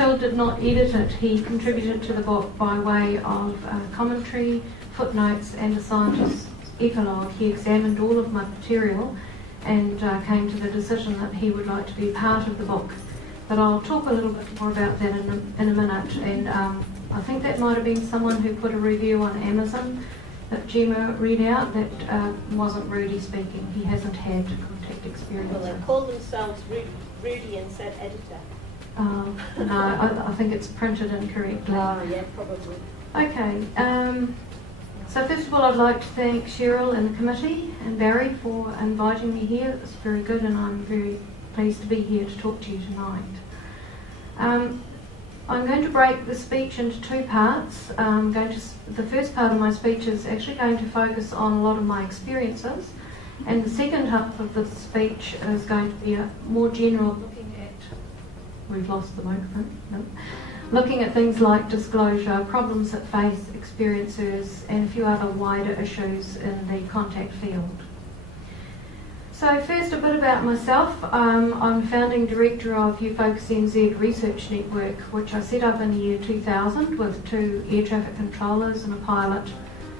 Hill did not edit it. He contributed to the book by way of commentary, footnotes, and a scientist's ecologue. He examined all of my material and came to the decision that he would like to be part of the book. But I'll talk a little bit more about that in a minute. And I think that might have been someone who put a review on Amazon that Gemma read out that wasn't Rudy speaking. He hasn't had contact experience. Well, they call themselves Rudy and said editor. No, I think it's printed incorrectly. Oh, yeah, probably. Okay. So first of all, I'd like to thank Cheryl and the committee and Barry for inviting me here. It's very good, and I'm very pleased to be here to talk to you tonight. I'm going to break the speech into two parts. The first part of my speech is actually going to focus on a lot of my experiences, and the second half of the speech is going to be a more general looking at, we've lost the microphone, no. Looking at things like disclosure, problems that face experiencers, and a few other wider issues in the contact field. So first, a bit about myself. I'm founding director of UFO NZ Research Network, which I set up in the year 2000 with 2 air traffic controllers and a pilot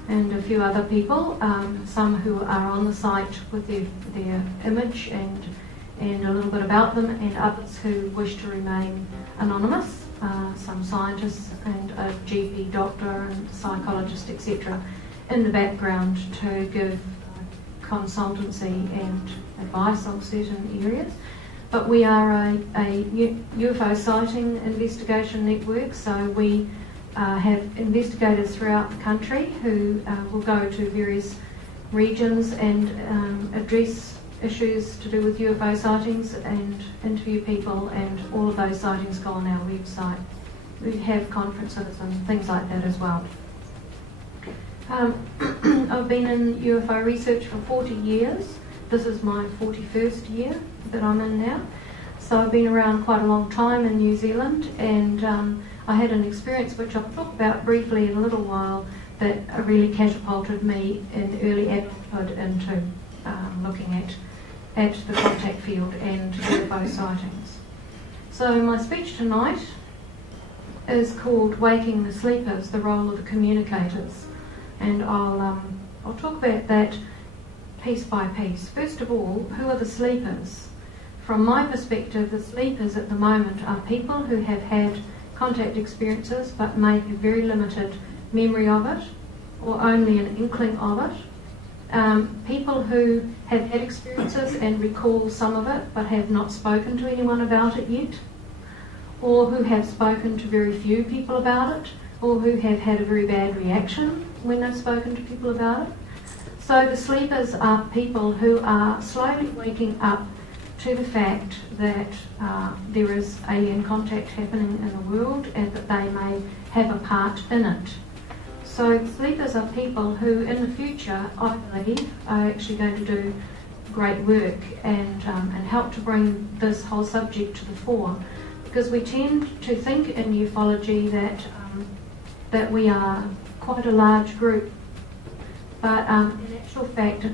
and a few other people, some who are on the site with their image and a little bit about them, and others who wish to remain anonymous. Some scientists and a GP doctor and psychologist, etc., in the background to give consultancy and advice on certain areas. But we are a UFO sighting investigation network, so we have investigators throughout the country who will go to various regions and address issues to do with UFO sightings and interview people, and all of those sightings go on our website. We have conferences and things like that as well. I've been in UFO research for 40 years. This is my 41st year that I'm in now. So I've been around quite a long time in New Zealand, and I had an experience which I'll talk about briefly in a little while that really catapulted me in early adulthood into looking at the contact field and UFO sightings. So my speech tonight is called Waking the Sleepers, the Role of the Communicators. And I'll talk about that piece by piece. First of all, who are the sleepers? From my perspective, the sleepers at the moment are people who have had contact experiences but may have very limited memory of it or only an inkling of it. People who have had experiences and recall some of it but have not spoken to anyone about it yet, or who have spoken to very few people about it, or who have had a very bad reaction when they've spoken to people about it. So the sleepers are people who are slowly waking up to the fact that there is alien contact happening in the world and that they may have a part in it. So sleepers are people who in the future, I believe, are actually going to do great work and help to bring this whole subject to the fore, because we tend to think in ufology that we are quite a large group, but in actual fact,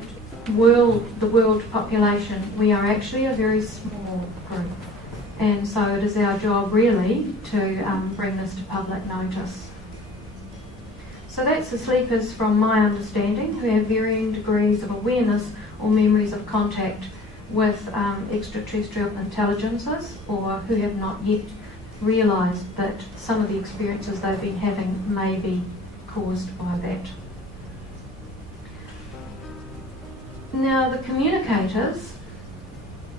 the world population, we are actually a very small group, and so it is our job really to bring this to public notice. So that's the sleepers from my understanding, who have varying degrees of awareness or memories of contact with extraterrestrial intelligences, or who have not yet realised that some of the experiences they've been having may be caused by that. Now the communicators,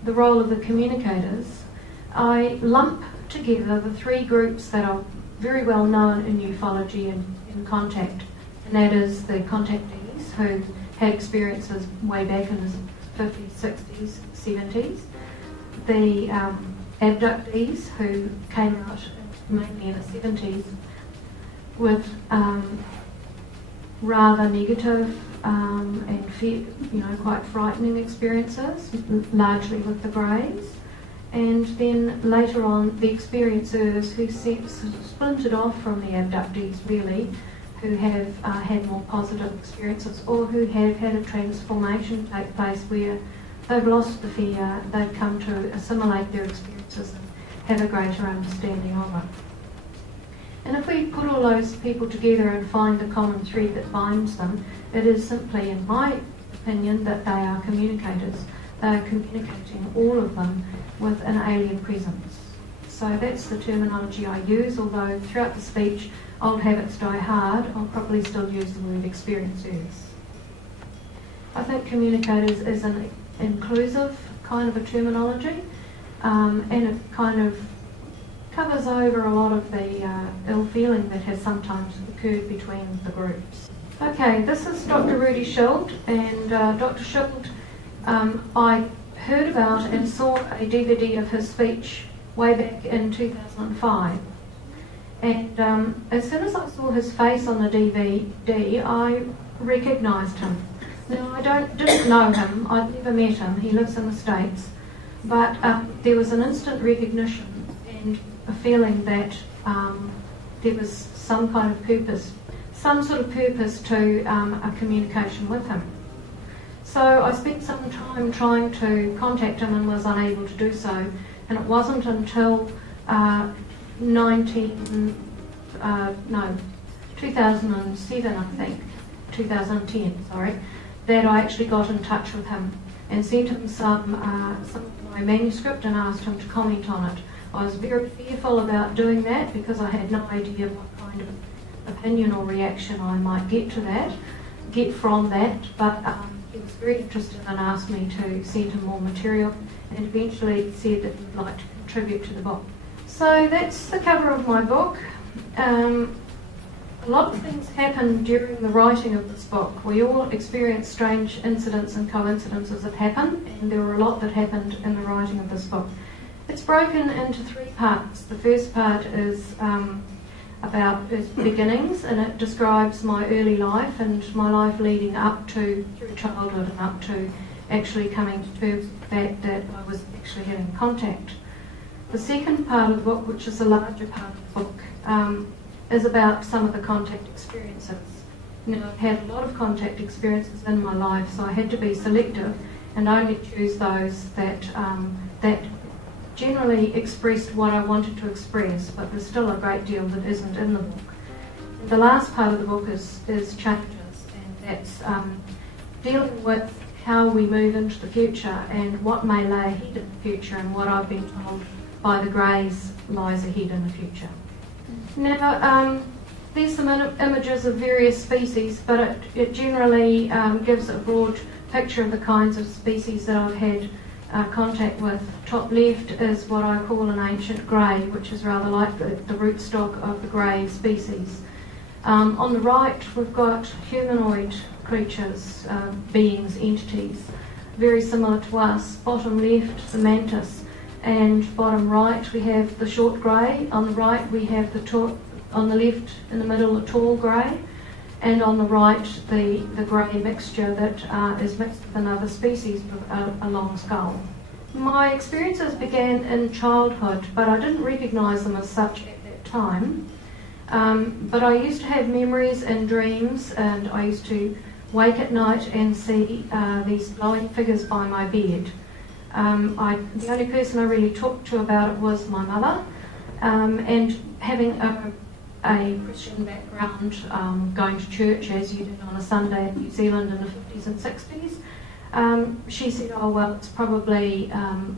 the role of the communicators, I lump together the 3 groups that are very well known in ufology and in contact, and that is the contactees who had experiences way back in the 50s, 60s, 70s, the abductees who came out mainly in the 70s with rather negative and quite frightening experiences, largely with the Greys, and then later on the experiencers who splintered off from the abductees really, who have had more positive experiences, or who have had a transformation take place where they've lost the fear, they've come to assimilate their experiences have a greater understanding of it. And if we put all those people together and find the common thread that binds them, it is simply, in my opinion, that they are communicators. They are communicating, all of them, with an alien presence. So that's the terminology I use, although throughout the speech, old habits die hard, I'll probably still use the word experiencers. I think communicators is an inclusive kind of a terminology, and it kind of covers over a lot of the ill feeling that has sometimes occurred between the groups. Okay, this is Dr. Rudy Schild, and Dr. Schild, I heard about and saw a DVD of his speech way back in 2005. And as soon as I saw his face on the DVD, I recognised him. Now, I didn't know him, I'd never met him, he lives in the States, but there was an instant recognition and a feeling that there was some kind of purpose, some sort of purpose to a communication with him. So I spent some time trying to contact him and was unable to do so, and it wasn't until 2007, I think, 2010, sorry, that I actually got in touch with him and sent him some of my manuscript and asked him to comment on it. I was very fearful about doing that because I had no idea what kind of opinion or reaction I might get from that, but he was very interested and asked me to send him more material, and eventually said that he'd like to contribute to the book. So that's the cover of my book. A lot of things happened during the writing of this book. We all experienced strange incidents and coincidences that happened, and there were a lot that happened in the writing of this book. It's broken into three parts. The first part is about its beginnings, and it describes my early life and my life leading up to, through childhood and up to actually coming to terms with the fact that I was actually having contact. The second part of the book, which is the larger part of the book, is about some of the contact experiences. Now, I've had a lot of contact experiences in my life, so I had to be selective and only choose those that generally expressed what I wanted to express, but there's still a great deal that isn't in the book. The last part of the book is changes, and that's dealing with how we move into the future and what may lay ahead in the future, and what I've been told by the Greys lies ahead in the future. Now, there's some images of various species, but it generally gives a broad picture of the kinds of species that I've had contact with. Top left is what I call an ancient grey, which is rather like the rootstock of the grey species. On the right, we've got humanoid creatures, beings, entities, very similar to us. Bottom left, the mantis. And bottom right, we have the short grey. On the right, we have on the left, in the middle, the tall grey. And on the right, the grey mixture that is mixed with another species with a long skull. My experiences began in childhood, but I didn't recognise them as such at that time. But I used to have memories and dreams, and I used to wake at night and see these glowing figures by my bed. The only person I really talked to about it was my mother, and having a Christian background, going to church as you did on a Sunday in New Zealand in the 50s and 60s, she said, oh well, it's probably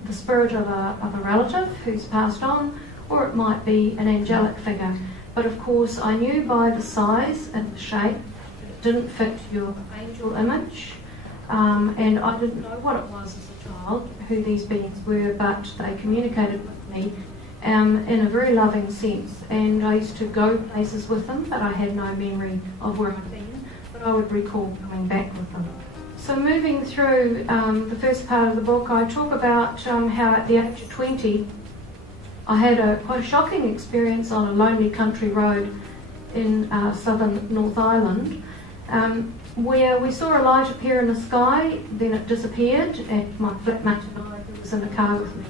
the spirit of a relative who's passed on, or it might be an angelic figure. But of course I knew by the size and the shape that it didn't fit your angel image, and I didn't know what it was as a child, who these beings were, but they communicated with me in a very loving sense, and I used to go places with them, but I had no memory of where I'd been, but I would recall coming back with them. So moving through the first part of the book, I talk about how at the age of 20 I had quite a shocking experience on a lonely country road in southern North Island, where we saw a light appear in the sky, then it disappeared, and my flatmate and I, who was in the car with me,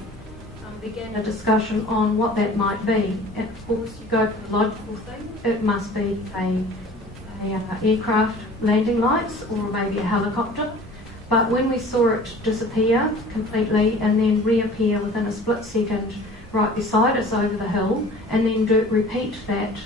began a discussion on what that might be. And of course, you go for the logical thing. It must be a aircraft landing lights, or maybe a helicopter. But when we saw it disappear completely and then reappear within a split second, right beside us over the hill, and then repeat that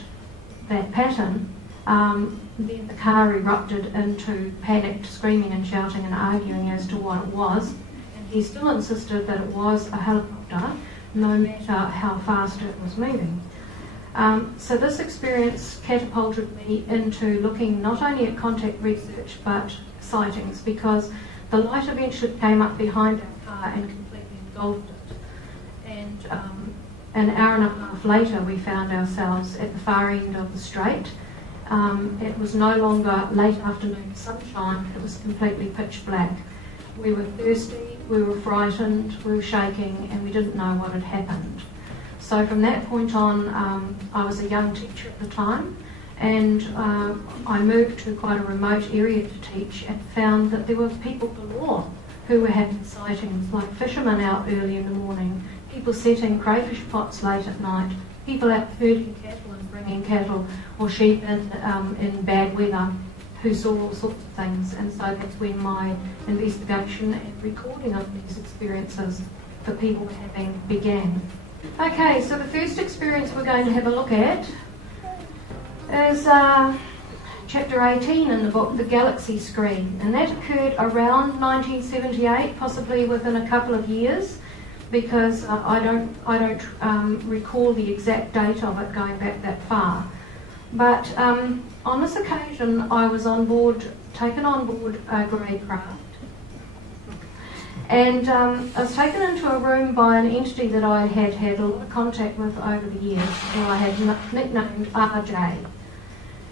pattern, then the car erupted into panicked screaming and shouting and arguing as to what it was. And he still insisted that it was a helicopter, no matter how fast it was moving. So this experience catapulted me into looking not only at contact research but sightings, because the light eventually came up behind our car and completely engulfed it. And an hour and a half later we found ourselves at the far end of the strait. It was no longer late afternoon sunshine, it was completely pitch black. We were thirsty, we were frightened, we were shaking, and we didn't know what had happened. So from that point on, I was a young teacher at the time, and I moved to quite a remote area to teach, and found that there were people galore who were having sightings, like fishermen out early in the morning, people setting crayfish pots late at night, people out herding cattle and bringing cattle or sheep in bad weather, who saw all sorts of things. And so that's when my investigation and recording of these experiences for people having began. Okay, so the first experience we're going to have a look at is chapter 18 in the book, The Galaxy Screen, and that occurred around 1978, possibly within a couple of years, because I don't recall the exact date of it going back that far. But on this occasion, I was taken on board a grey craft, and I was taken into a room by an entity that I had had a lot of contact with over the years, who I had nicknamed RJ.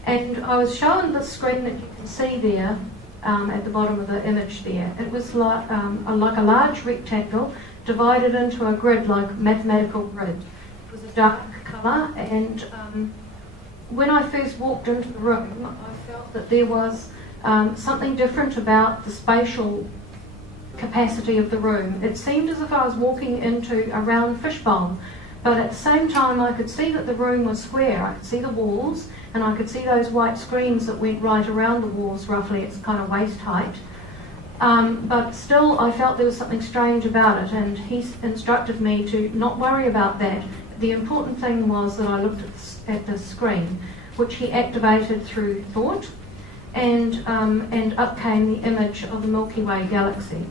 And I was shown the screen that you can see there at the bottom of the image there. It was like a large rectangle divided into a grid, like a mathematical grid. It was a dark colour, and when I first walked into the room, I felt that there was something different about the spatial capacity of the room. It seemed as if I was walking into a round fishbowl, but at the same time I could see that the room was square. I could see the walls, and I could see those white screens that went right around the walls, roughly its kind of waist height. But still I felt there was something strange about it, and he instructed me to not worry about that. The important thing was that I looked at the screen, which he activated through thought, and up came the image of the Milky Way galaxy.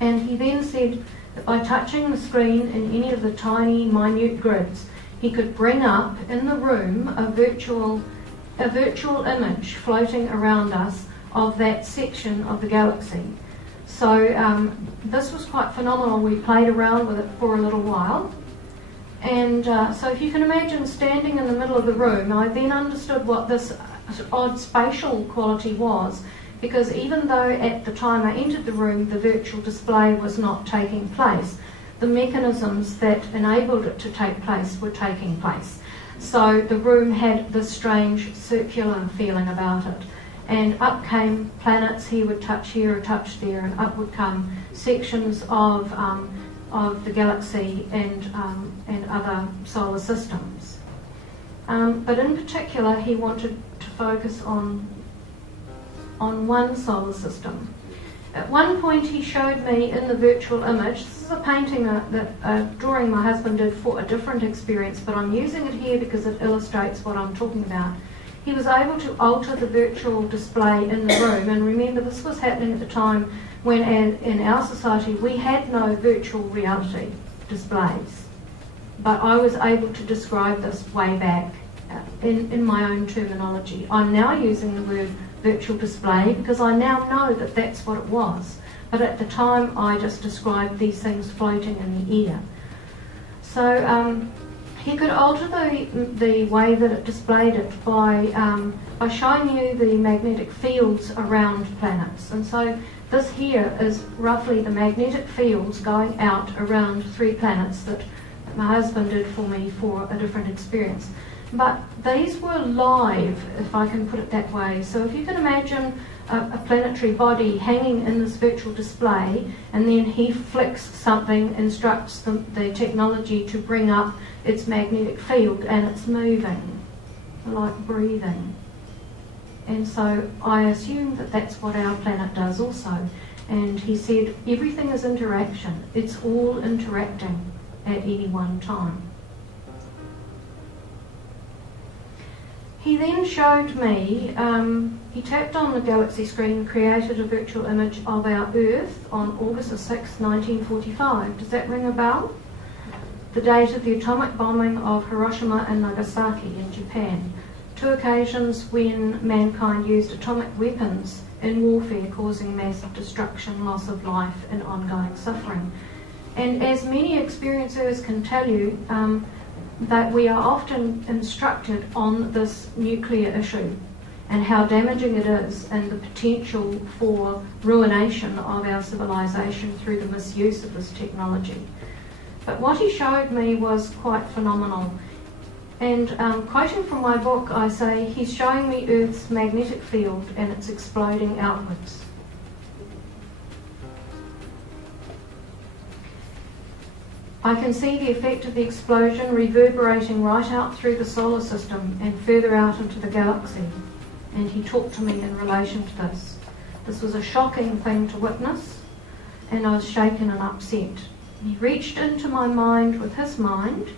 And he then said that by touching the screen in any of the tiny, minute grids, he could bring up in the room a virtual image floating around us of that section of the galaxy. So this was quite phenomenal. We played around with it for a little while. And so if you can imagine standing in the middle of the room, I then understood what this odd spatial quality was, because even though at the time I entered the room the virtual display was not taking place, the mechanisms that enabled it to take place were taking place. So the room had this strange circular feeling about it. And up came planets. He would touch here or touch there, and up would come sections of the galaxy and other solar systems. But in particular, he wanted to focus on one solar system. At one point, he showed me in the virtual image. This is a painting a drawing my husband did for a different experience, but I'm using it here because it illustrates what I'm talking about. He was able to alter the virtual display in the room, and remember, this was happening at the time when in our society we had no virtual reality displays. But I was able to describe this way back in my own terminology. I'm now using the word virtual display because I now know that that's what it was. But at the time I just described these things floating in the air. So he could alter the way that it displayed it by showing you the magnetic fields around planets. And so this here is roughly the magnetic fields going out around 3 planets that my husband did for me for a different experience. But these were live, if I can put it that way. So if you can imagine a planetary body hanging in this virtual display, and then he flicks something, instructs the technology to bring up its magnetic field, and it's moving, like breathing. And so I assume that that's what our planet does also. And he said, everything is interaction. It's all interacting. at any one time. He then showed me, he tapped on the galaxy screen and created a virtual image of our Earth on August the 6th, 1945. Does that ring a bell? The date of the atomic bombing of Hiroshima and Nagasaki in Japan. 2 occasions when mankind used atomic weapons in warfare, causing massive destruction, loss of life, and ongoing suffering. And as many experiencers can tell you, that we are often instructed on this nuclear issue and how damaging it is and the potential for ruination of our civilization through the misuse of this technology. But what he showed me was quite phenomenal. And quoting from my book, I say, he's showing me Earth's magnetic field and it's exploding outwards. I can see the effect of the explosion reverberating right out through the solar system and further out into the galaxy. And he talked to me in relation to this. This was a shocking thing to witness, and I was shaken and upset. He reached into my mind with his mind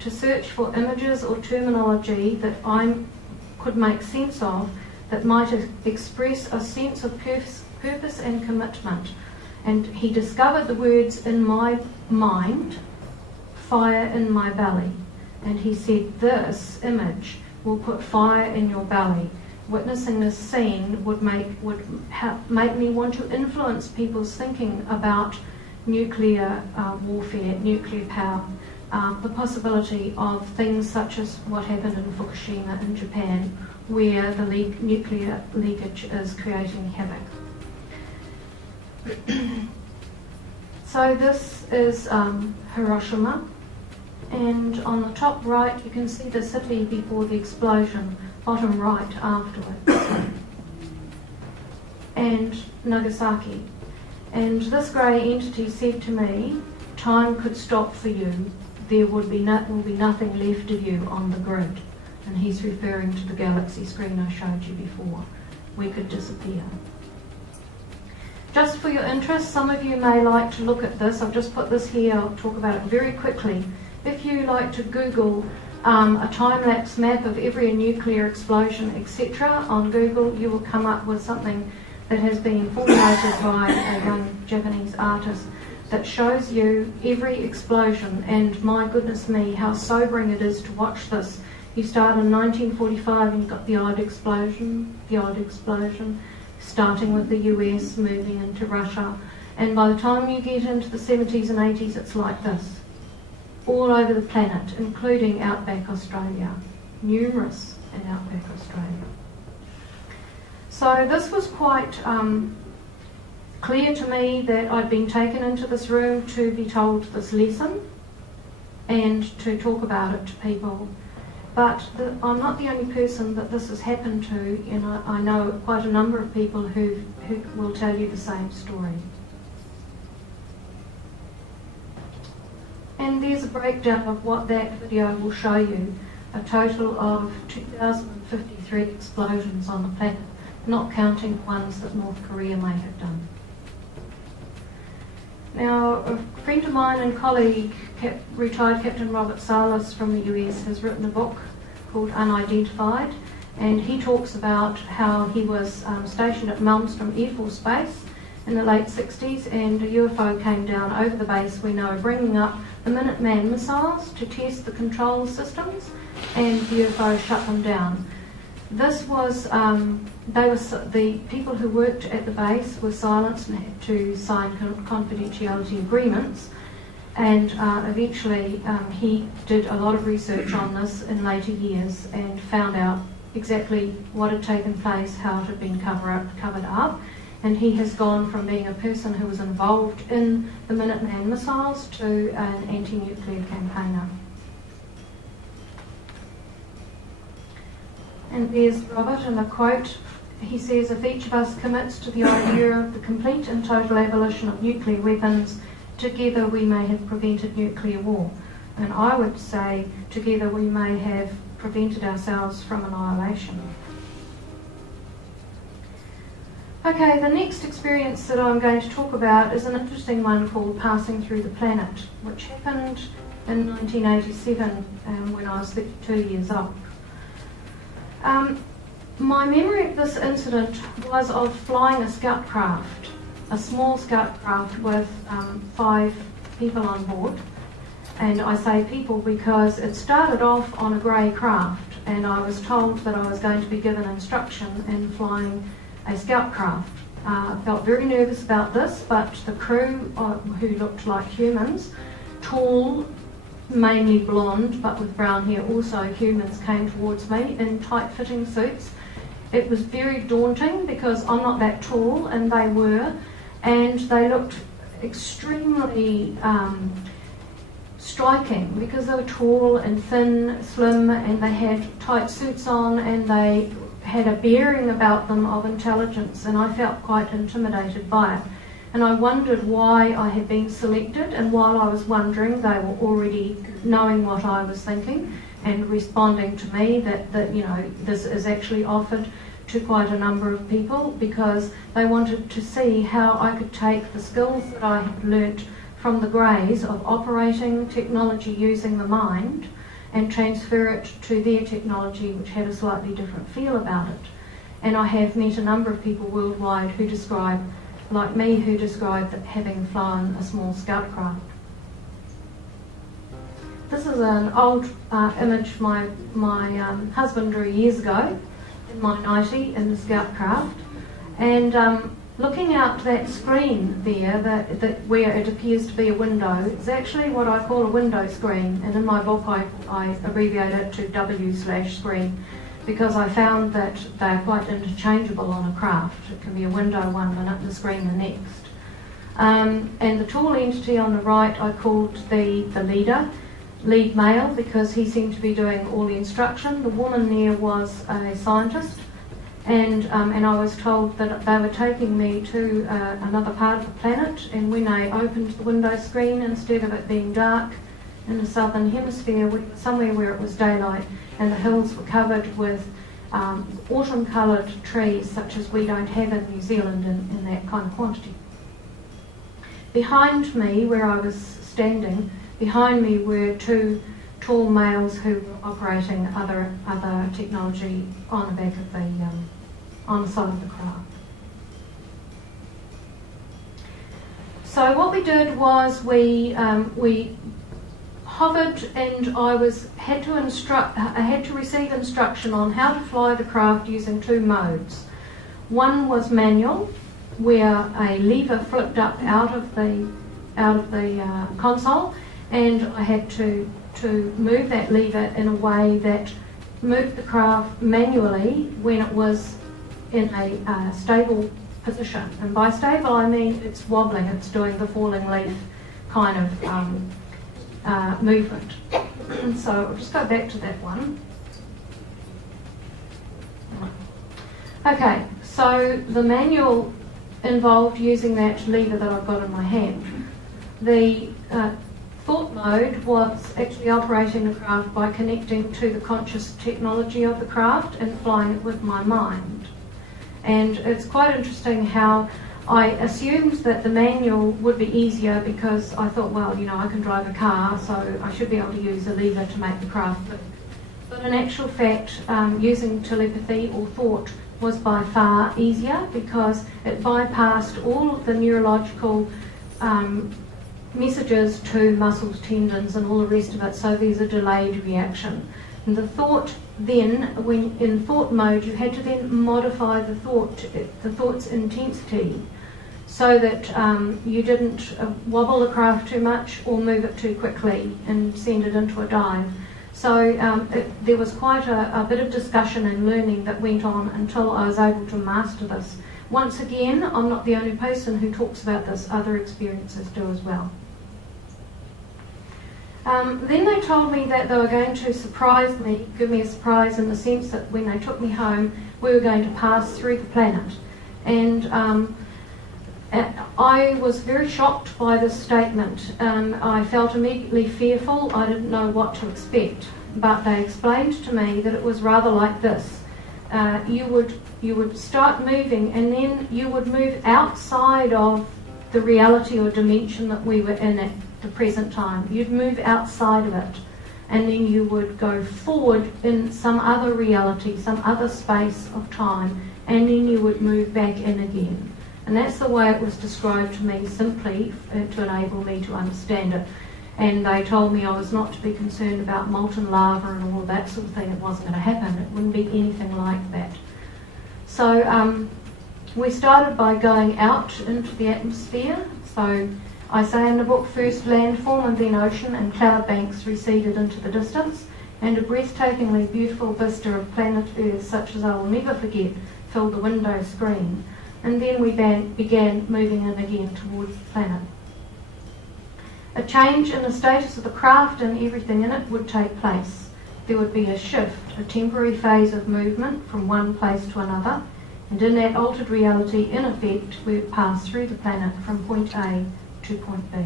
to search for images or terminology that I could make sense of that might express a sense of purpose and commitment. And he discovered the words in my mind, fire in my belly. And he said, this image will put fire in your belly. Witnessing this scene would make me want to influence people's thinking about nuclear warfare, nuclear power, the possibility of things such as what happened in Fukushima in Japan, where the nuclear leakage is creating havoc. So this is Hiroshima, and on the top right you can see the city before the explosion, bottom right afterwards, and Nagasaki. And this grey entity said to me, time could stop for you, there will be nothing left of you on the grid. And he's referring to the galaxy screen I showed you before. We could disappear. Just for your interest, some of you may like to look at this. I've just put this here, I'll talk about it very quickly. If you like to Google a time-lapse map of every nuclear explosion, etc. on Google, you will come up with something that has been formulated by a young Japanese artist that shows you every explosion, and my goodness me, how sobering it is to watch this. You start in 1945 and you've got the odd explosion, starting with the US, moving into Russia, and by the time you get into the 70s and 80s, it's like this. All over the planet, including outback Australia, numerous in outback Australia. So this was quite clear to me that I'd been taken into this room to be told this lesson and to talk about it to people. But I'm not the only person that this has happened to, and I know quite a number of people who will tell you the same story. And there's a breakdown of what that video will show you. A total of 2,053 explosions on the planet, not counting ones that North Korea may have done. Now, a friend of mine and colleague, retired Captain Robert Salas from the US, has written a book called Unidentified, and he talks about how he was stationed at Malmstrom Air Force Base in the late 60s, and a UFO came down over the base when they were bringing up the Minuteman missiles to test the control systems, and the UFO shut them down. This was, the people who worked at the base were silenced and had to sign confidentiality agreements, and eventually he did a lot of research on this in later years and found out exactly what had taken place, how it had been covered up, and he has gone from being a person who was involved in the Minuteman missiles to an anti-nuclear campaigner. And there's Robert in a quote. He says, if each of us commits to the idea of the complete and total abolition of nuclear weapons, together we may have prevented nuclear war. And I would say, together we may have prevented ourselves from annihilation. Okay, the next experience that I'm going to talk about is an interesting one called Passing Through the Planet, which happened in 1987 when I was 32 years old. My memory of this incident was of flying a scout craft, a small scout craft with 5 people on board. And I say people because it started off on a grey craft, and I was told that I was going to be given instruction in flying a scout craft. I felt very nervous about this, but the crew, who looked like humans, tall, mainly blonde, but with brown hair, also humans, came towards me in tight-fitting suits. It was very daunting because I'm not that tall, and they were, and they looked extremely striking because they were tall and thin, slim, and they had tight suits on, and they had a bearing about them of intelligence, and I felt quite intimidated by it. And I wondered why I had been selected, and while I was wondering, they were already knowing what I was thinking and responding to me that this is actually offered to quite a number of people, because they wanted to see how I could take the skills that I had learnt from the Greys of operating technology using the mind and transfer it to their technology, which had a slightly different feel about it. And I have met a number of people worldwide who describe, like me, who describe that having flown a small scout craft. This is an old image my husband drew years ago in my 90 in the scout craft, and looking out that screen there, that where it appears to be a window, it's actually what I call a window screen, and in my book I abbreviate it to W/screen, because I found that they're quite interchangeable on a craft. It can be a window one minute and a screen the next. And the tall entity on the right I called the lead male, because he seemed to be doing all the instruction. The woman there was a scientist, and I was told that they were taking me to another part of the planet, and when I opened the window screen, instead of it being dark in the southern hemisphere, somewhere where it was daylight, and the hills were covered with autumn-coloured trees such as we don't have in New Zealand in that kind of quantity. Behind me, where I was standing, behind me were 2 tall males who were operating other technology on the back of on the side of the craft. So what we did was we hovered, and I had to receive instruction on how to fly the craft using 2 modes. One was manual, where a lever flipped up out of the console, and I had to move that lever in a way that moved the craft manually when it was in a stable position. And by stable I mean it's wobbling, it's doing the falling leaf kind of movement. And so I'll just go back to that one. Okay, so the manual involved using that lever that I've got in my hand. The thought mode was actually operating the craft by connecting to the conscious technology of the craft and flying it with my mind. And it's quite interesting how I assumed that the manual would be easier, because I thought, well, I can drive a car, so I should be able to use a lever to make the craft move. But in actual fact, using telepathy or thought was by far easier, because it bypassed all of the neurological messages to muscles, tendons, and all the rest of it, so there's a delayed reaction. And the thought then, when in thought mode, you had to then modify the thought's intensity, so that you didn't wobble the craft too much or move it too quickly and send it into a dive. So there was quite a bit of discussion and learning that went on until I was able to master this. Once again, I'm not the only person who talks about this, other experiences do as well. Then they told me that they were going to surprise me, give me a surprise in the sense that when they took me home, we were going to pass through the planet. And I was very shocked by this statement. I felt immediately fearful. I didn't know what to expect. But they explained to me that it was rather like this. You would start moving, and then you would move outside of the reality or dimension that we were in at the present time. You'd move outside of it, and then you would go forward in some other reality, some other space of time, and then you would move back in again. And that's the way it was described to me, simply to enable me to understand it. And they told me I was not to be concerned about molten lava and all of that sort of thing. It wasn't going to happen. It wouldn't be anything like that. So we started by going out into the atmosphere. So I say in the book, first landform and then ocean, and cloud banks receded into the distance, and a breathtakingly beautiful vista of planet Earth, such as I will never forget, filled the window screen. And then we began moving in again towards the planet. A change in the status of the craft and everything in it would take place. There would be a shift, a temporary phase of movement from one place to another, and in that altered reality, in effect, we would pass through the planet from point A to point B.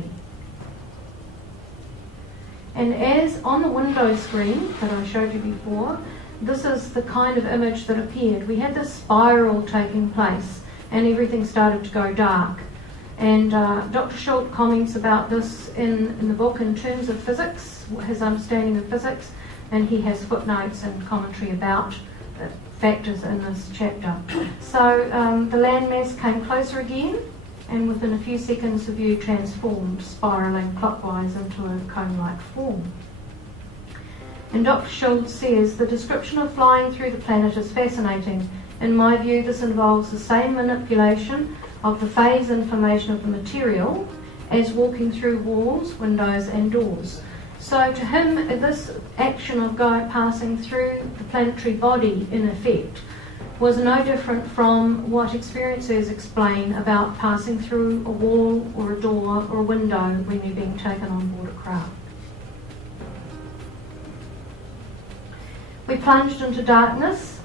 And as on the window screen that I showed you before, this is the kind of image that appeared. We had this spiral taking place, and everything started to go dark. And Dr. Schultz comments about this in the book in terms of physics, his understanding of physics, and he has footnotes and commentary about the factors in this chapter. So the landmass came closer again, and within a few seconds the view transformed, spiralling clockwise into a cone-like form. And Dr. Schultz says, the description of flying through the planet is fascinating. In my view, this involves the same manipulation of the phase information of the material as walking through walls, windows and doors. So to him, this action of passing through the planetary body, in effect, was no different from what experiencers explain about passing through a wall or a door or a window when you're being taken on board a craft. We plunged into darkness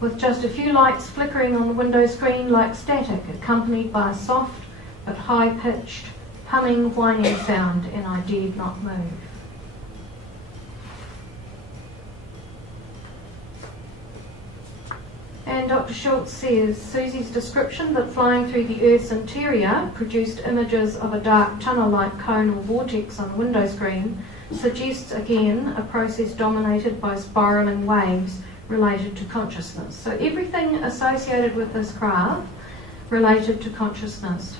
with just a few lights flickering on the window screen like static, accompanied by a soft but high-pitched humming, whining sound, and I dared not move. And Dr. Schultz says, Suzy's description that flying through the Earth's interior produced images of a dark tunnel-like cone or vortex on the window screen suggests again a process dominated by spiralling waves related to consciousness. So everything associated with this craft related to consciousness.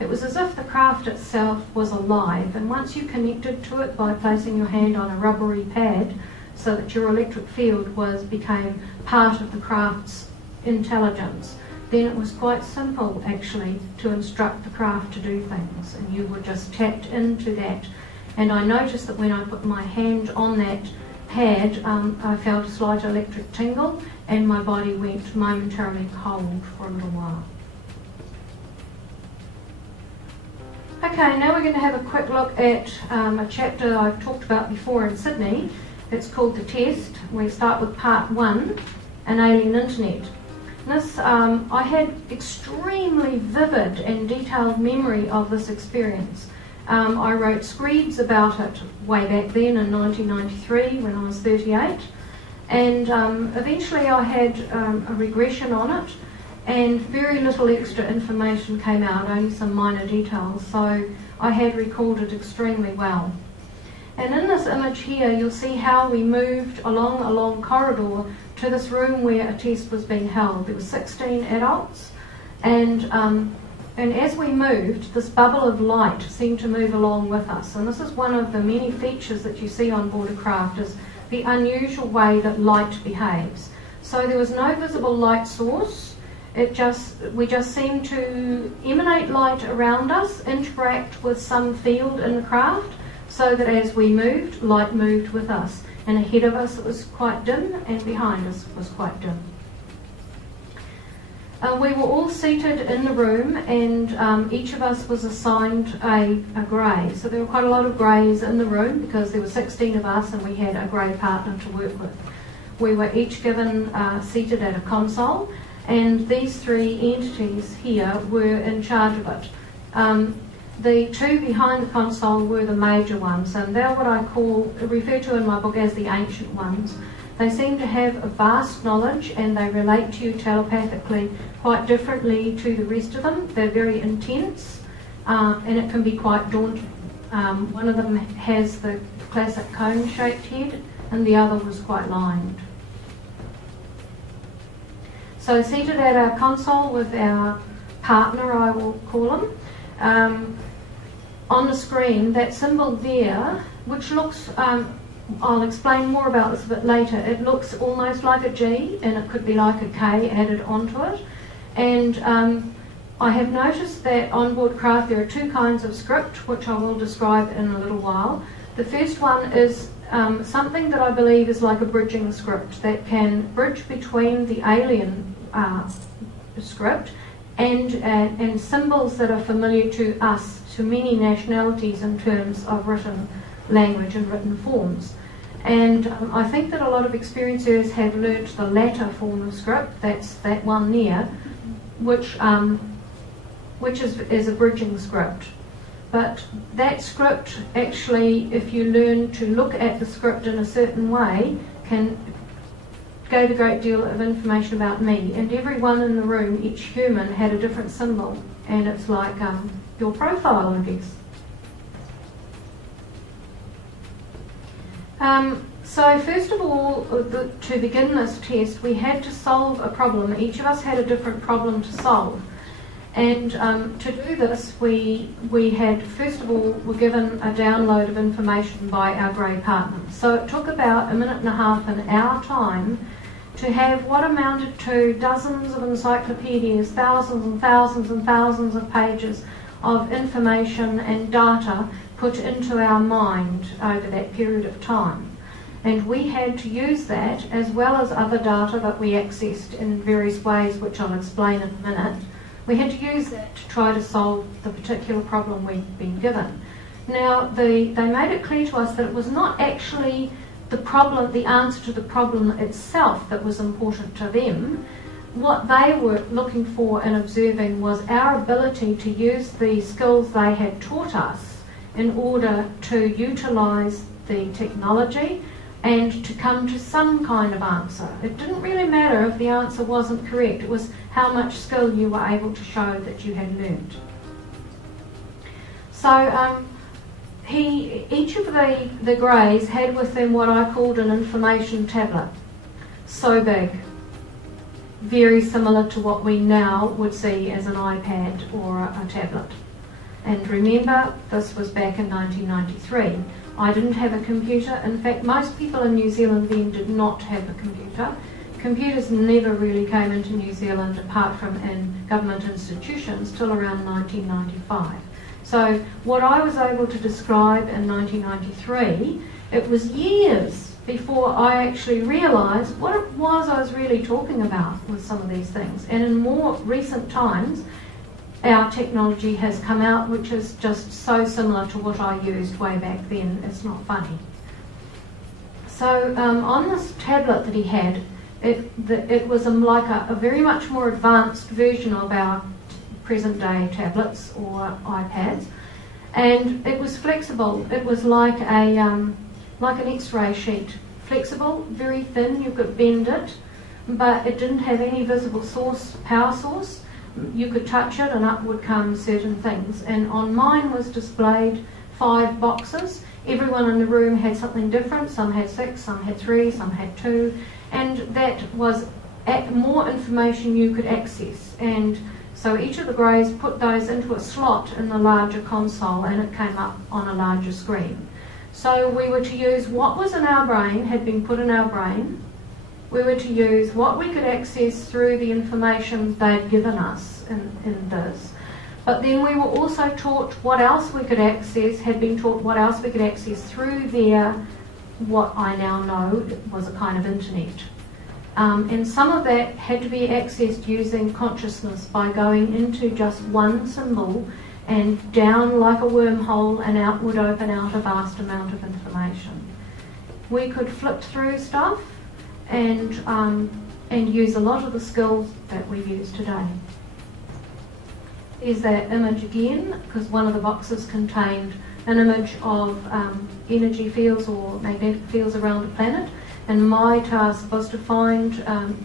It was as if the craft itself was alive, and once you connected to it by placing your hand on a rubbery pad so that your electric field became part of the craft's intelligence, then it was quite simple actually to instruct the craft to do things, and you were just tapped into that. And I noticed that when I put my hand on that pad, I felt a slight electric tingle, and my body went momentarily cold for a little while. Okay, now we're going to have a quick look at a chapter I've talked about before in Sydney. It's called The Test. We start with part 1, An Alien Internet. This, I had extremely vivid and detailed memory of this experience. I wrote screeds about it way back then in 1993 when I was 38, and eventually I had a regression on it, and very little extra information came out, only some minor details, so I had recalled it extremely well. And in this image here, you'll see how we moved along a long corridor to this room where a test was being held. There were 16 adults, and as we moved, this bubble of light seemed to move along with us. And this is one of the many features that you see on board a craft, is the unusual way that light behaves. So there was no visible light source. We just seemed to emanate light around us, interact with some field in the craft, so that as we moved, light moved with us. And ahead of us it was quite dim, and behind us was quite dim. We were all seated in the room, and each of us was assigned a grey. So there were quite a lot of greys in the room because there were 16 of us and we had a grey partner to work with. We were each given seated at a console, and these three entities here were in charge of it. The two behind the console were the major ones, and they're what I refer to in my book as the ancient ones. They seem to have a vast knowledge, and they relate to you telepathically quite differently to the rest of them. They're very intense, and it can be quite daunting. One of them has the classic cone-shaped head, and the other was quite lined. So seated at our console with our partner, I will call him, on the screen, that symbol there, which looks, I'll explain more about this a bit later, it looks almost like a G, and it could be like a K added onto it. And I have noticed that on board craft there are two kinds of script, which I will describe in a little while. The first one is something that I believe is like a bridging script that can bridge between the alien script and symbols that are familiar to us, to many nationalities in terms of written language and written forms. And I think that a lot of experiencers have learnt the latter form of script, that's that one there, which is a bridging script. But that script actually, if you learn to look at the script in a certain way, can gave a great deal of information about me. And everyone in the room, each human, had a different symbol. And it's like your profile, I guess. So first of all, to begin this test, we had to solve a problem. Each of us had a different problem to solve. And to do this, we had, first of all, were given a download of information by our grey partner. So it took about a minute and a half in our time to have what amounted to dozens of encyclopedias, thousands and thousands and thousands of pages of information and data put into our mind over that period of time. And we had to use that, as well as other data that we accessed in various ways, which I'll explain in a minute. We had to use that to try to solve the particular problem we'd been given. Now, they made it clear to us that it was not actually the problem, the answer to the problem itself that was important to them. What they were looking for and observing was our ability to use the skills they had taught us in order to utilise the technology and to come to some kind of answer. It didn't really matter if the answer wasn't correct. It was how much skill you were able to show that you had learnt. So each of the greys had with them what I called an information tablet. So big. Very similar to what we now would see as an iPad or a tablet. And remember, this was back in 1993. I didn't have a computer. In fact, most people in New Zealand then did not have a computer. Computers never really came into New Zealand apart from in government institutions till around 1995. So what I was able to describe in 1993, it was years before I actually realised what it was I was really talking about with some of these things. And in more recent times, our technology has come out, which is just so similar to what I used way back then. It's not funny. So on this tablet that he had, it was like a very much more advanced version of our present-day tablets or iPads, and it was flexible. It was like an X-ray sheet, flexible, very thin. You could bend it, but it didn't have any visible power source. You could touch it and up would come certain things. And on mine was displayed 5 boxes. Everyone in the room had something different. Some had 6, some had 3, some had 2. And that was more information you could access. And so each of the greys put those into a slot in the larger console, and it came up on a larger screen. So we were to use what was in our brain, had been put in our brain. We were to use what we could access through the information they'd given us in this. But then we were also taught what else we could access, had been taught what else we could access through their, what I now know was a kind of internet. And some of that had to be accessed using consciousness by going into just one symbol and down like a wormhole, and out would open out a vast amount of information. We could flip through stuff and use a lot of the skills that we use today. There's that image again, because one of the boxes contained an image of energy fields or magnetic fields around the planet, and my task was to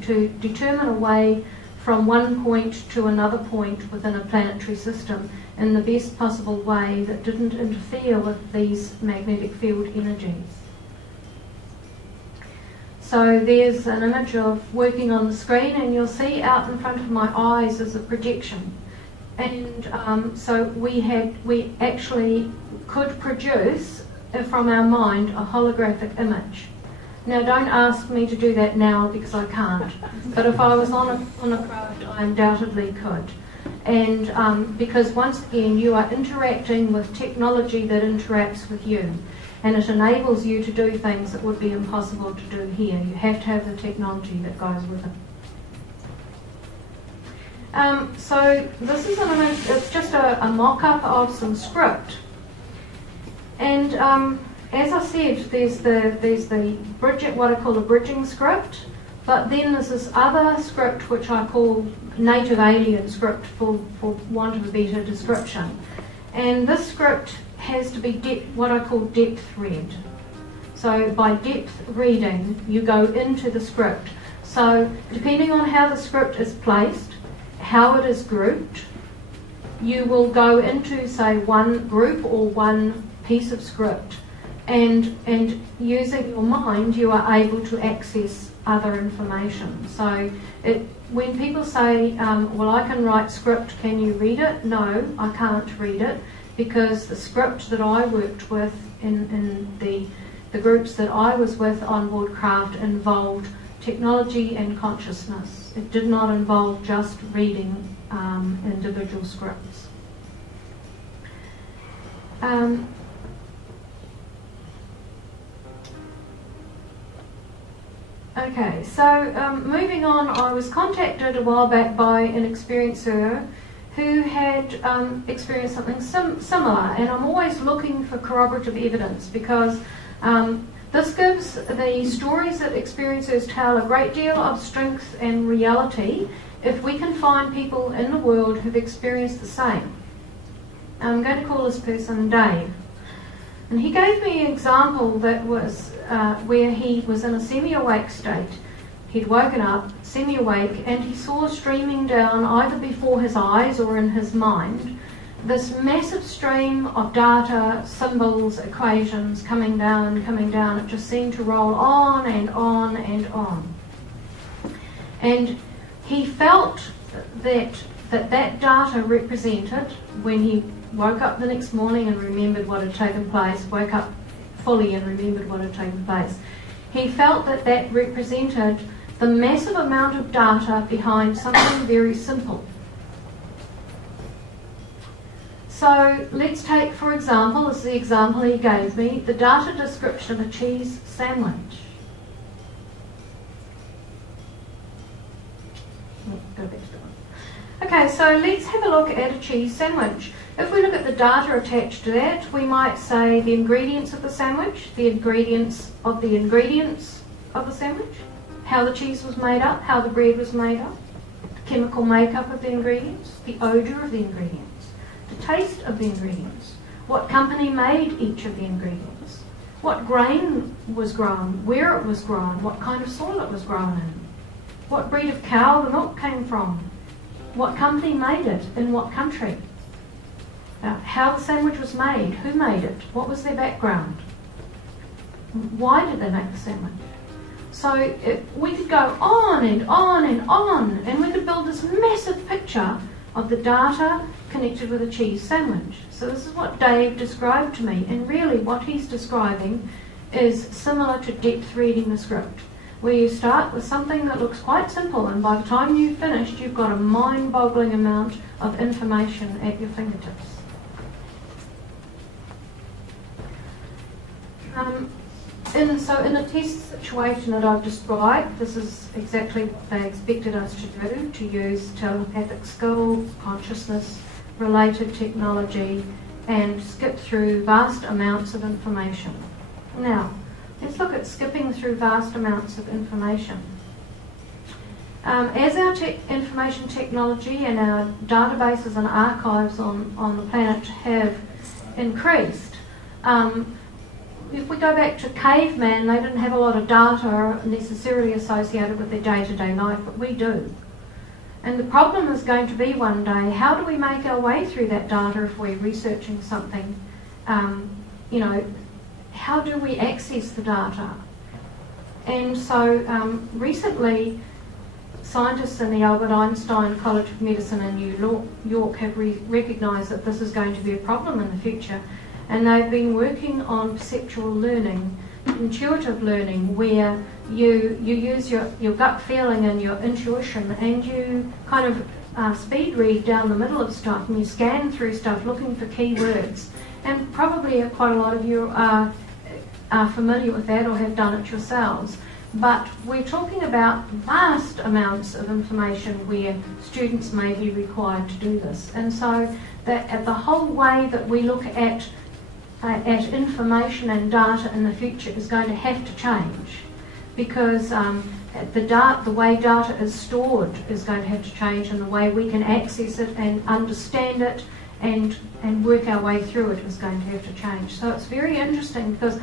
to determine a way from one point to another point within a planetary system in the best possible way that didn't interfere with these magnetic field energies. So there's an image of working on the screen, and you'll see out in front of my eyes is a projection. And so we actually could produce from our mind a holographic image. Now don't ask me to do that now because I can't, but if I was on a craft I undoubtedly could. And because once again you are interacting with technology that interacts with you, and it enables you to do things that would be impossible to do here. You have to have the technology that goes with it. So this is an image, it's just a mock-up of some script. And as I said, there's the what I call a bridging script, but then there's this other script which I call native alien script for want of a better description. And this script has to be what I call depth read. So by depth reading, you go into the script. So depending on how the script is placed, how it is grouped, you will go into, say, one group or one piece of script, and using your mind, you are able to access other information. So when people say, well, I can write script, can you read it? No, I can't read it, because the script that I worked with in the groups that I was with on board craft involved technology and consciousness. It did not involve just reading individual scripts. Okay, so moving on, I was contacted a while back by an experiencer who had experienced something similar, and I'm always looking for corroborative evidence, because this gives the stories that experiencers tell a great deal of strength and reality if we can find people in the world who've experienced the same. I'm going to call this person Dave. And he gave me an example that was where he was in a semi-awake state. He'd woken up, semi-awake, and he saw streaming down either before his eyes or in his mind this massive stream of data, symbols, equations coming down. It just seemed to roll on and on and on. And he felt that data represented, when he woke up the next morning and remembered what had taken place, woke up fully and remembered what had taken place, he felt that represented the massive amount of data behind something very simple. So let's take, for example, this is the example he gave me, the data description of a cheese sandwich. Go back to that one. Okay, so let's have a look at a cheese sandwich. If we look at the data attached to that, we might say the ingredients of the sandwich, the ingredients of the sandwich, how the cheese was made up, how the bread was made up, the chemical makeup of the ingredients, the odour of the ingredients, the taste of the ingredients, what company made each of the ingredients, what grain was grown, where it was grown, what kind of soil it was grown in, what breed of cow the milk came from, what company made it, in what country, how the sandwich was made, who made it, what was their background, why did they make the sandwich. So we could go on and on and on, and we could build this massive picture of the data connected with a cheese sandwich. So this is what Dave described to me, and really what he's describing is similar to depth reading the script, where you start with something that looks quite simple, and by the time you've finished, you've got a mind-boggling amount of information at your fingertips. In a test situation that I've described, this is exactly what they expected us to do, to use telepathic skills, consciousness-related technology, and skip through vast amounts of information. Now, let's look at skipping through vast amounts of information. As our information technology and our databases and archives on the planet have increased, if we go back to caveman, they didn't have a lot of data necessarily associated with their day-to-day life, but we do. And the problem is going to be one day, how do we make our way through that data if we're researching something? How do we access the data? And so recently, scientists in the Albert Einstein College of Medicine in New York have recognised that this is going to be a problem in the future. And they've been working on perceptual learning, intuitive learning, where you use your gut feeling and your intuition, and you kind of speed read down the middle of stuff, and you scan through stuff looking for keywords. And probably quite a lot of you are familiar with that or have done it yourselves. But we're talking about vast amounts of information where students may be required to do this. And so the whole way that we look at information and data in the future is going to have to change, because the way data is stored is going to have to change, and the way we can access it and understand it and work our way through it is going to have to change. So it's very interesting, because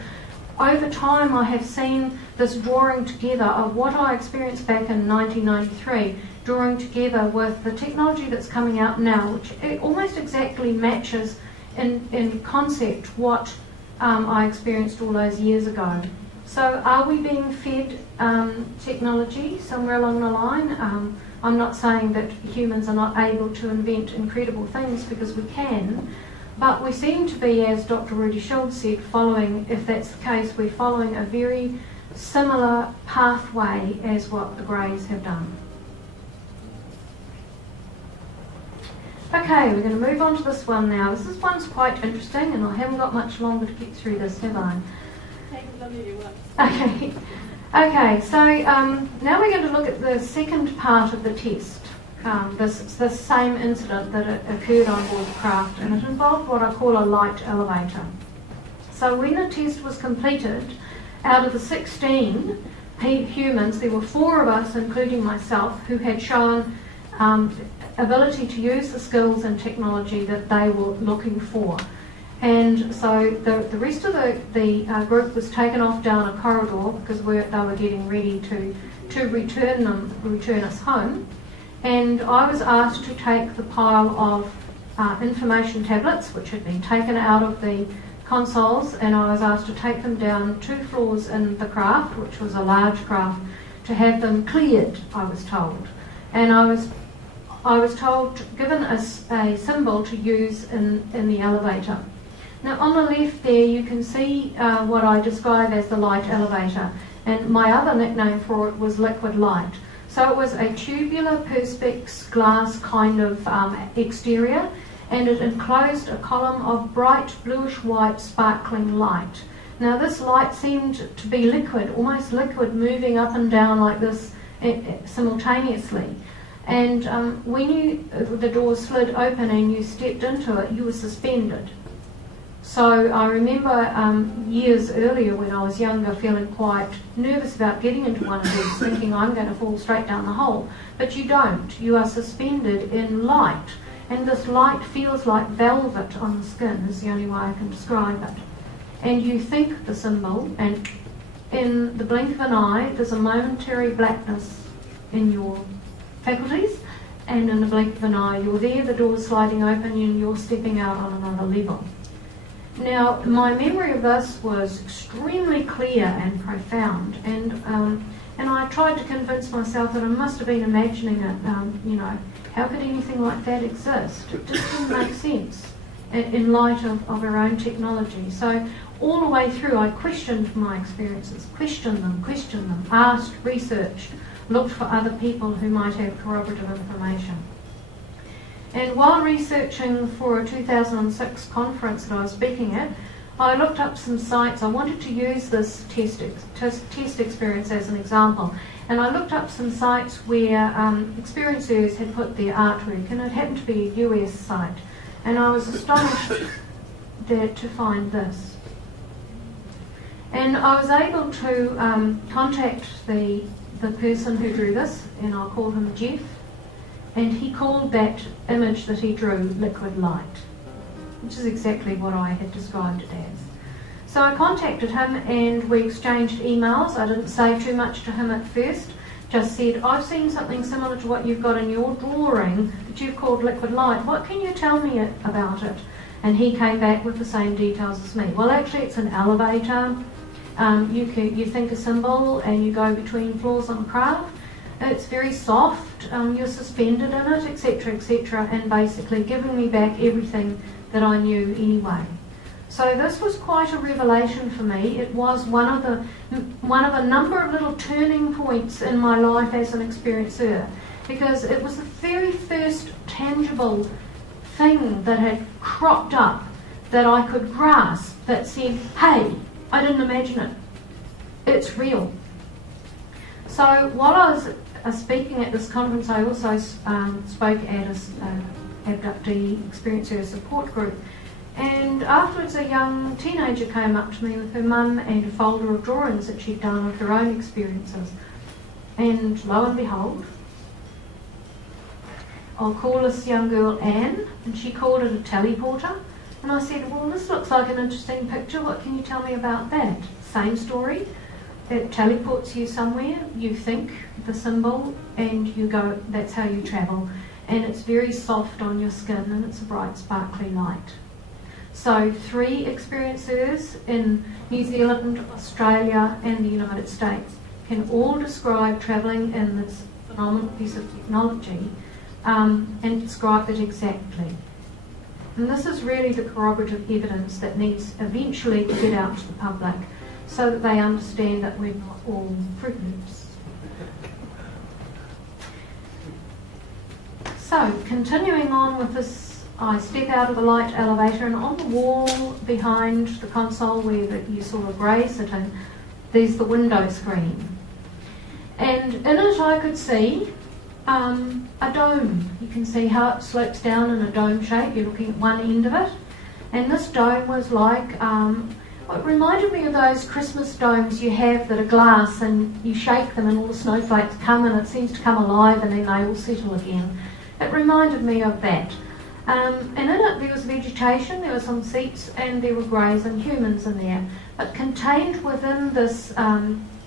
over time I have seen this drawing together of what I experienced back in 1993, drawing together with the technology that's coming out now, which almost exactly matches in concept what I experienced all those years ago. So are we being fed technology somewhere along the line? I'm not saying that humans are not able to invent incredible things, because we can, but we seem to be, as Dr. Rudy Schultz said, if that's the case, we're following a very similar pathway as what the Greys have done. Okay, we're going to move on to this one now. This one's quite interesting, and I haven't got much longer to get through this, have I? Take as long as you want. Okay, so now we're going to look at the second part of the test, this same incident that occurred on board the craft, and it involved what I call a light elevator. So when the test was completed, out of the 16 humans, there were 4 of us, including myself, who had shown ability to use the skills and technology that they were looking for. And so the rest of the group was taken off down a corridor, because they were getting ready to return us home. And I was asked to take the pile of information tablets, which had been taken out of the consoles, and I was asked to take them down 2 floors in the craft, which was a large craft, to have them cleared, I was told. And I was told, given a symbol to use in the elevator. Now on the left there you can see what I describe as the light elevator, and my other nickname for it was liquid light. So it was a tubular perspex glass kind of exterior, and it enclosed a column of bright bluish-white sparkling light. Now this light seemed to be liquid, almost liquid, moving up and down like this simultaneously. And when the door slid open and you stepped into it, you were suspended. So I remember years earlier when I was younger feeling quite nervous about getting into one of these, thinking I'm going to fall straight down the hole. But you don't. You are suspended in light. And this light feels like velvet on the skin, is the only way I can describe it. And you think the symbol, and in the blink of an eye there's a momentary blackness in your faculties, and in the blink of an eye you're there, the door's sliding open and you're stepping out on another level. Now my memory of this was extremely clear and profound, and I tried to convince myself that I must have been imagining it. How could anything like that exist? It just didn't make sense in light of our own technology. So all the way through I questioned my experiences, questioned them, asked, researched, looked for other people who might have corroborative information. And while researching for a 2006 conference that I was speaking at, I looked up some sites. I wanted to use this test experience as an example. And I looked up some sites where experiencers had put their artwork, and it happened to be a US site. And I was astonished to find this. And I was able to contact the person who drew this, and I'll call him Jeff. And he called that image that he drew liquid light, which is exactly what I had described it as. So I contacted him and we exchanged emails. I didn't say too much to him at first, just said, I've seen something similar to what you've got in your drawing that you've called liquid light. What can you tell me about it? And he came back with the same details as me. Well, actually, it's an elevator. You think a symbol and you go between floors on a craft. It's very soft. You're suspended in it, etc., etc., and basically giving me back everything that I knew anyway. So this was quite a revelation for me. It was one of a number of little turning points in my life as an experiencer, because it was the very first tangible thing that had cropped up that I could grasp that said, hey, I didn't imagine it. It's real. So while I was speaking at this conference, I also spoke at an abductee experiencer support group. And afterwards a young teenager came up to me with her mum and a folder of drawings that she'd done of her own experiences. And lo and behold, I'll call this young girl Anne, and she called it a teleporter. And I said, well, this looks like an interesting picture. What can you tell me about that? Same story. It teleports you somewhere. You think the symbol and you go, that's how you travel. And it's very soft on your skin and it's a bright, sparkly light. So 3 experiencers in New Zealand, Australia and the United States can all describe travelling in this phenomenal piece of technology and describe it exactly. And this is really the corroborative evidence that needs eventually to get out to the public so that they understand that we're not all Fruit Loops. So, continuing on with this, I step out of the light elevator, and on the wall behind the console where you saw a grey sitting, there's the window screen. And in it I could see a dome. You can see how it slopes down in a dome shape. You're looking at one end of it. And this dome was like, it reminded me of those Christmas domes you have that are glass and you shake them and all the snowflakes come and it seems to come alive and then they all settle again. It reminded me of that. And in it there was vegetation, there were some seats and there were greys and humans in there. But contained within this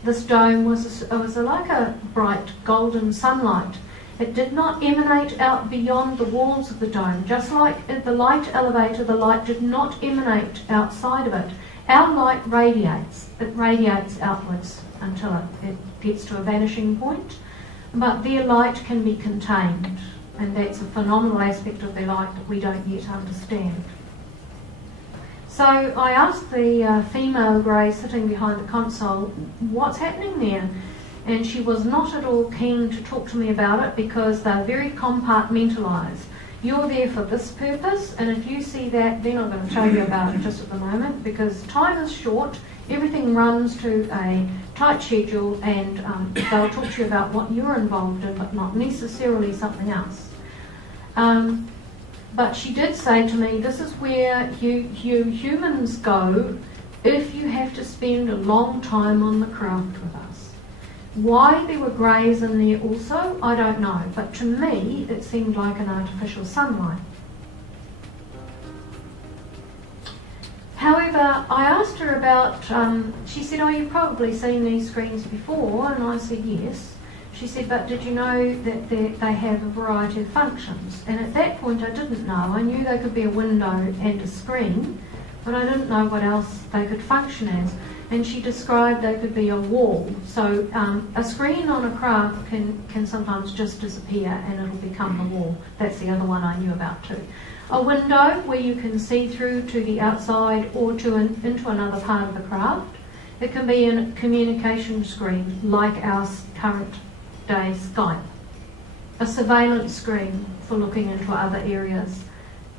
this dome was like a bright golden sunlight. It did not emanate out beyond the walls of the dome. Just like at the light elevator, the light did not emanate outside of it. Our light radiates. It radiates outwards until it gets to a vanishing point. But their light can be contained. And that's a phenomenal aspect of their light that we don't yet understand. So I asked the female grey sitting behind the console, what's happening there? And she was not at all keen to talk to me about it because they're very compartmentalised. You're there for this purpose, and if you see that, then I'm going to tell you about it just at the moment, because time is short, everything runs to a tight schedule, and they'll talk to you about what you're involved in, but not necessarily something else. But she did say to me, this is where you humans go if you have to spend a long time on the craft with us. Why there were greys in there also, I don't know, but to me it seemed like an artificial sunlight. However, I asked her about, she said, oh, you've probably seen these screens before, and I said yes. She said, but did you know that they have a variety of functions? And at that point I didn't know. I knew they could be a window and a screen, but I didn't know what else they could function as. And she described they could be a wall. So a screen on a craft can sometimes just disappear and it'll become the wall. That's the other one I knew about too. A window where you can see through to the outside or into another part of the craft. It can be a communication screen like our current day Skype. A surveillance screen for looking into other areas.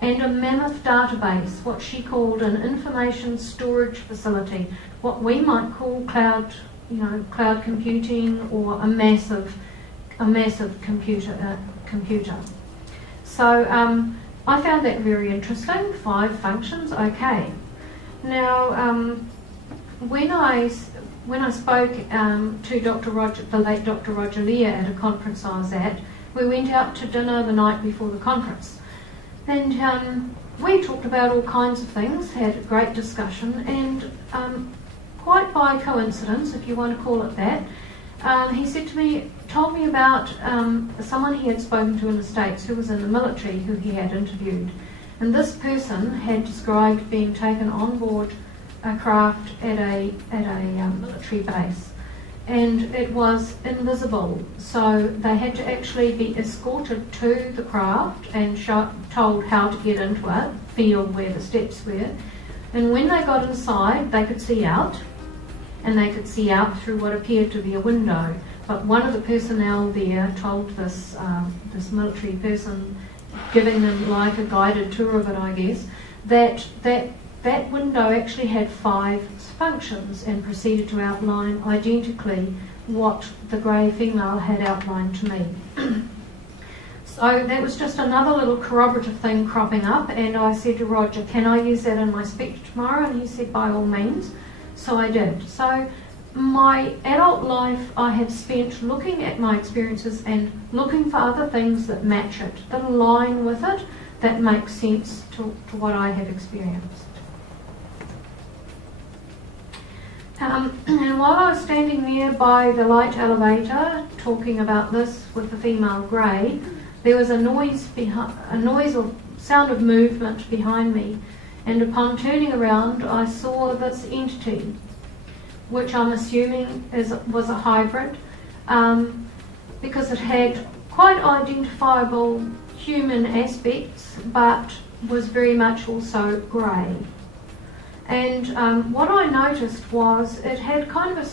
And a mammoth database, what she called an information storage facility, what we might call cloud computing, or a massive computer. So I found that very interesting. 5 functions, okay. Now, when I spoke to the late Dr. Roger Lear at a conference I was at, we went out to dinner the night before the conference. And we talked about all kinds of things, had a great discussion, and quite by coincidence, if you want to call it that, he said to me, told me about someone he had spoken to in the States who was in the military, who he had interviewed. And this person had described being taken on board a craft at a military base, and it was invisible, so they had to actually be escorted to the craft and told how to get into it, feel where the steps were, and when they got inside they could see out, and they could see out through what appeared to be a window. But one of the personnel there told this military person, giving them like a guided tour of it, I guess, that window actually had 5 functions, and proceeded to outline identically what the grey female had outlined to me. So that was just another little corroborative thing cropping up, and I said to Roger, can I use that in my speech tomorrow? And he said, by all means. So I did. So my adult life I have spent looking at my experiences and looking for other things that match it, that align with it, that make sense to what I have experienced. And while I was standing there by the light elevator talking about this with the female grey, there was a noise or sound of movement behind me, and upon turning around I saw this entity, which I'm assuming was a hybrid, because it had quite identifiable human aspects, but was very much also grey. And what I noticed was it had kind of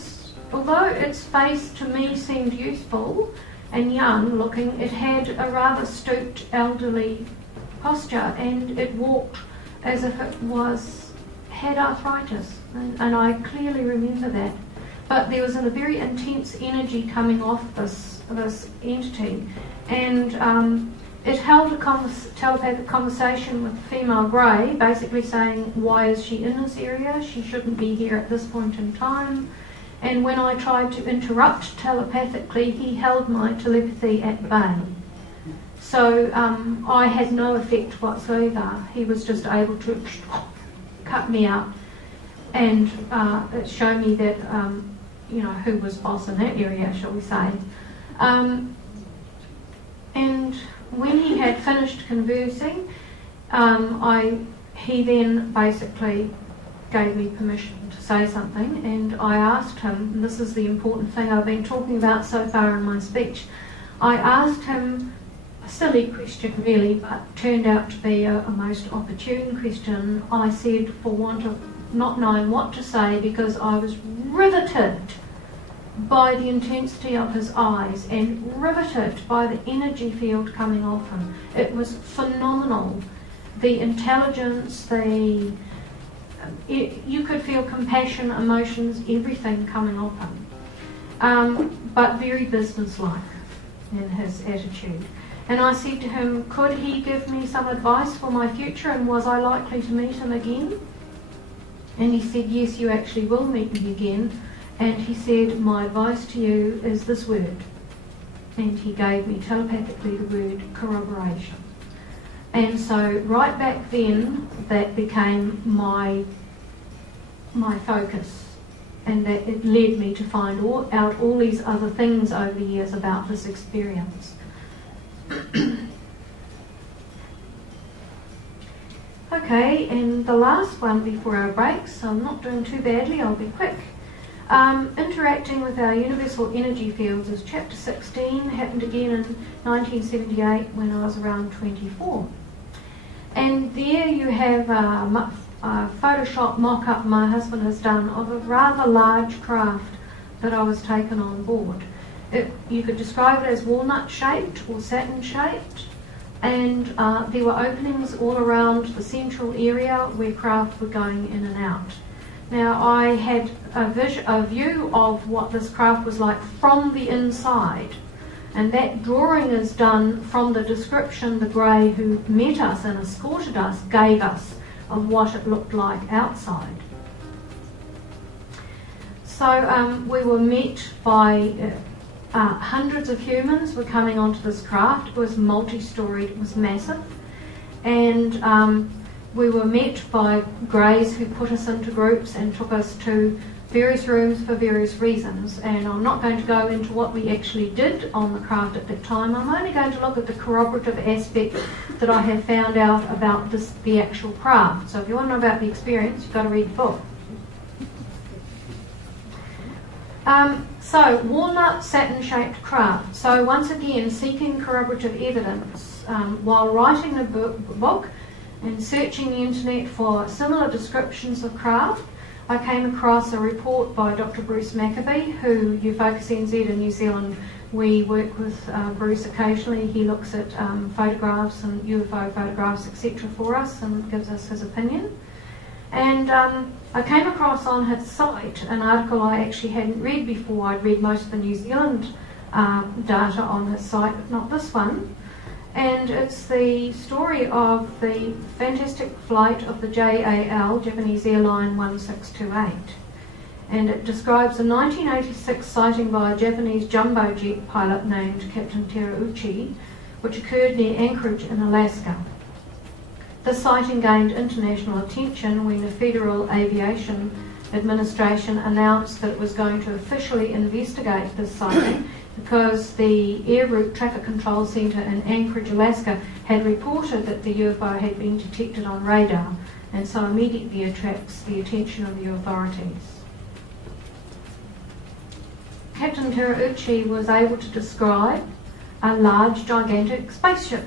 although its face to me seemed youthful and young looking, it had a rather stooped elderly posture, and it walked as if it had arthritis, and I clearly remember that. But there was a very intense energy coming off this entity, and it held a telepathic conversation with the female grey, basically saying, why is she in this area? She shouldn't be here at this point in time. And when I tried to interrupt telepathically, he held my telepathy at bay. So I had no effect whatsoever. He was just able to cut me out and show me that, who was boss in that area, shall we say. And when he had finished conversing, he then basically gave me permission to say something, and I asked him, and this is the important thing I've been talking about so far in my speech, I asked him a silly question really, but turned out to be a most opportune question. I said, for want of not knowing what to say, because I was riveted by the intensity of his eyes and riveted by the energy field coming off him. It was phenomenal. The intelligence, you could feel compassion, emotions, everything coming off him. But very businesslike in his attitude. And I said to him, could he give me some advice for my future, and was I likely to meet him again? And he said, yes, you actually will meet me again. And he said, my advice to you is this word. And he gave me telepathically the word corroboration. And so right back then, that became my focus. And that it led me to find out all these other things over the years about this experience. Okay, and the last one before our break, so I'm not doing too badly, I'll be quick. Interacting with our universal energy fields is chapter 16, happened again in 1978 when I was around 24. And there you have a Photoshop mock-up my husband has done of a rather large craft that I was taken on board. You could describe it as walnut-shaped or satin-shaped, and there were openings all around the central area where craft were going in and out. Now, I had a view of what this craft was like from the inside, and that drawing is done from the description the grey who met us and escorted us gave us of what it looked like outside. So we were met by hundreds of humans were coming onto this craft. It was multi-storied, it was massive, and we were met by greys who put us into groups and took us to various rooms for various reasons, and I'm not going to go into what we actually did on the craft at that time. I'm only going to look at the corroborative aspect that I have found out about the actual craft. So if you want to know about the experience, you've got to read the book. So, walnut satin-shaped craft. So once again, seeking corroborative evidence while writing the book and searching the internet for similar descriptions of craft, I came across a report by Dr. Bruce Maccabee, who UFOCUS NZ in New Zealand, we work with Bruce occasionally. He looks at photographs and UFO photographs, etc. for us and gives us his opinion. And I came across on his site an article I actually hadn't read before. I'd read most of the New Zealand data on his site, but not this one. And it's the story of the fantastic flight of the JAL, Japanese Airline 1628. And it describes a 1986 sighting by a Japanese jumbo jet pilot named Captain Terauchi, which occurred near Anchorage in Alaska. This sighting gained international attention when the Federal Aviation Administration announced that it was going to officially investigate this sighting because the Air Route Traffic Control Centre in Anchorage, Alaska had reported that the UFO had been detected on radar, and so immediately attracts the attention of the authorities. Captain Terauchi was able to describe a large, gigantic spaceship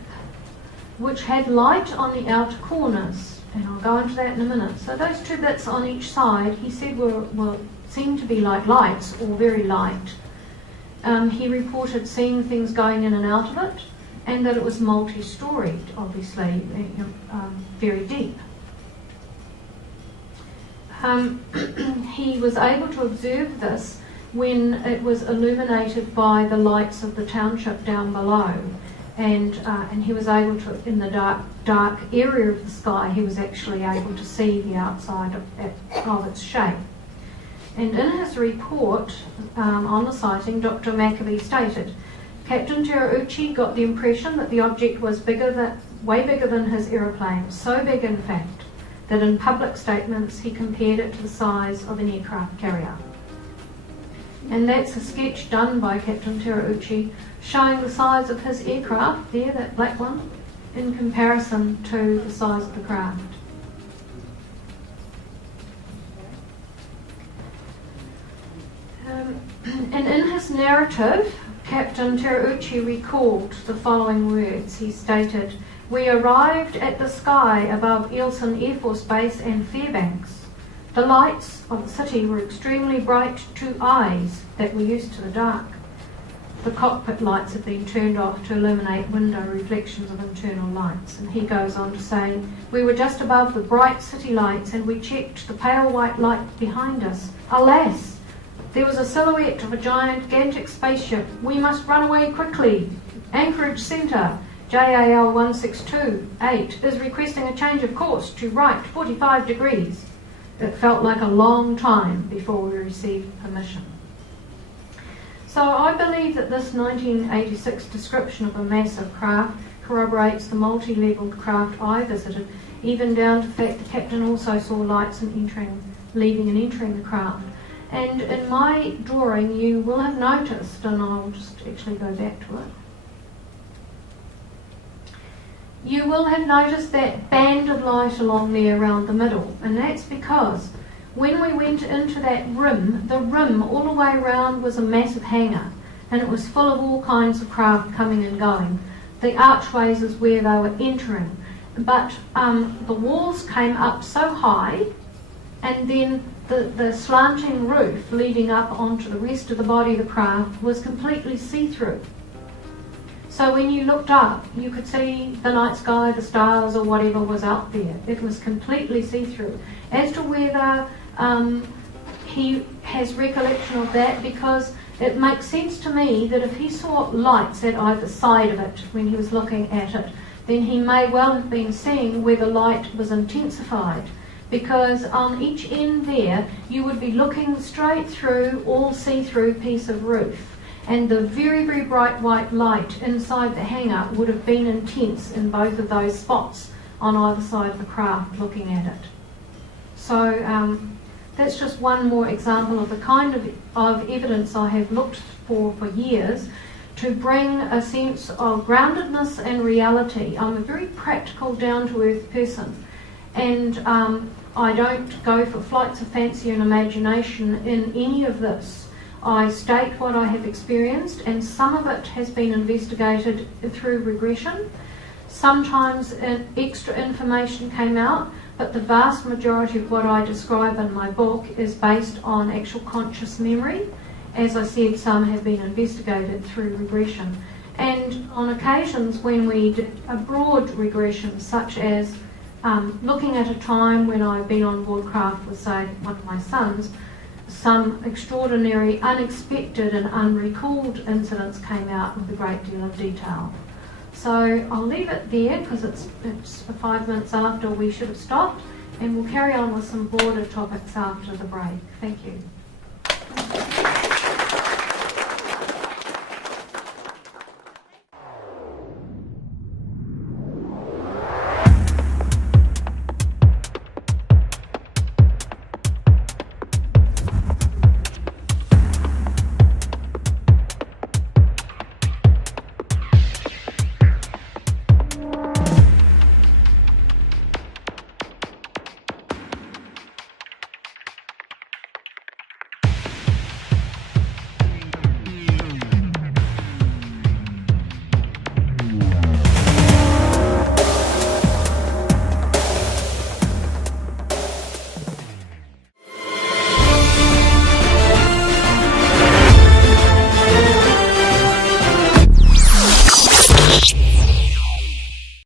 which had light on the outer corners, and I'll go into that in a minute. So those two bits on each side, he said seemed to be like lights, or very light. He reported seeing things going in and out of it, and that it was multi-storied, obviously, very deep. He was able to observe this when it was illuminated by the lights of the township down below. And he was able to, in the dark area of the sky, he was actually able to see the outside of its shape. And in his report on the sighting, Dr. Maccabee stated, Captain Terauchi got the impression that the object was way bigger than his aeroplane, so big in fact, that in public statements he compared it to the size of an aircraft carrier. And that's a sketch done by Captain Terauchi showing the size of his aircraft, there, that black one, in comparison to the size of the craft. And in his narrative, Captain Terauchi recalled the following words. He stated, "We arrived at the sky above Eilson Air Force Base and Fairbanks. The lights of the city were extremely bright to eyes that were used to the dark. The cockpit lights had been turned off to illuminate window reflections of internal lights." And he goes on to say, "We were just above the bright city lights and we checked the pale white light behind us. Alas, there was a silhouette of a gigantic spaceship. We must run away quickly. Anchorage Centre, JAL 1628 is requesting a change of course to right 45 degrees. It felt like a long time before we received permission." So I believe that this 1986 description of a massive craft corroborates the multi-levelled craft I visited, even down to the fact the captain also saw lights leaving and entering the craft. And in my drawing you will have noticed, and I'll just actually go back to it, you will have noticed that band of light along there around the middle, and that's because when we went into that room, the room all the way around was a massive hangar, and it was full of all kinds of craft coming and going. The archways is where they were entering, but the walls came up so high, and then the slanting roof leading up onto the rest of the body of the craft was completely see-through. So when you looked up, you could see the night sky, the stars, or whatever was out there. It was completely see-through. As to whether he has recollection of that, because it makes sense to me that if he saw lights at either side of it when he was looking at it, then he may well have been seeing where the light was intensified. Because on each end there, you would be looking straight through all see-through piece of roof. And the very, very bright white light inside the hangar would have been intense in both of those spots on either side of the craft looking at it. So that's just one more example of the kind of evidence I have looked for years to bring a sense of groundedness and reality. I'm a very practical, down-to-earth person, and I don't go for flights of fancy and imagination in any of this. I state what I have experienced, and some of it has been investigated through regression. Sometimes extra information came out, but the vast majority of what I describe in my book is based on actual conscious memory. As I said, some have been investigated through regression. And on occasions when we did a broad regression, such as looking at a time when I've been on board craft with, say, one of my sons, some extraordinary, unexpected and unrecalled incidents came out with a great deal of detail. So I'll leave it there because it's 5 minutes after we should have stopped, and we'll carry on with some broader topics after the break. Thank you.